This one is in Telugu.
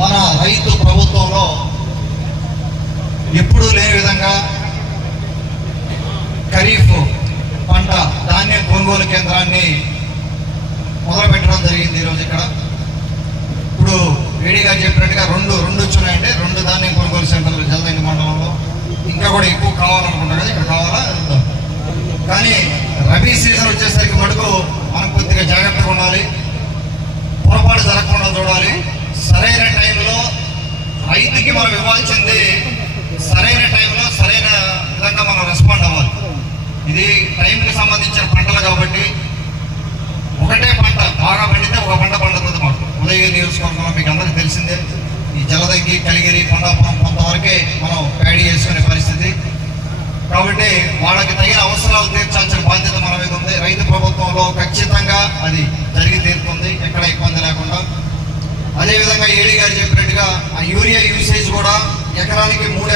మన రైతు ప్రభుత్వంలో ఎప్పుడూ లేని విధంగా ఖరీఫ్ పంట ధాన్యం కొనుగోలు కేంద్రాన్ని మొదలుపెట్టడం జరిగింది ఈరోజు ఇక్కడ. ఇప్పుడు వేడి గారు చెప్పినట్టుగా రెండు వచ్చున్నాయంటే 2 ధాన్యం కొనుగోలు సెంటర్లు జలదంగి మండలంలో. ఇంకా కూడా ఎక్కువ కావాలనుకుంటా కదా, ఇక్కడ కావాలా కానీ రబీ సీజన్ వచ్చేసరికి మటుకు మనం కొద్దిగా జాగ్రత్తగా ఉండాలి, పొరపాటు జరగకుండా చూడాలి. సరైన టైంలో రైతుకి మనం ఇవ్వాల్సింది సరైన టైంలో సరైన విధంగా మనం రెస్పాండ్ అవ్వాలి. ఇది టైంకి సంబంధించిన పంటలు కాబట్టి ఒకటే పంట బాగా పండితే ఒక పంట పండుతుంది. మాకు ఉదయగిరి నియోజకవర్గంలో మీకు అందరికీ తెలిసిందే, ఈ జలదంగి, కలిగిరి, కొండాపురం కొంతవరకే మనం ప్యాడీ చేసుకునే పరిస్థితి. కాబట్టి వాళ్ళకి తగిన అవసరాలు తీర్చాల్సిన బాధ్యత మన మీద ఉంది. రైతు ప్రభుత్వంలో ఖచ్చితంగా అది జరిగి తీరుతుంది, ఎక్కడ ఇబ్బంది లేకుండా. అదేవిధంగా ఏడీ గారు చెప్పినట్టుగా ఆ యూరియా యూసేజ్ కూడా ఎకరానికి 3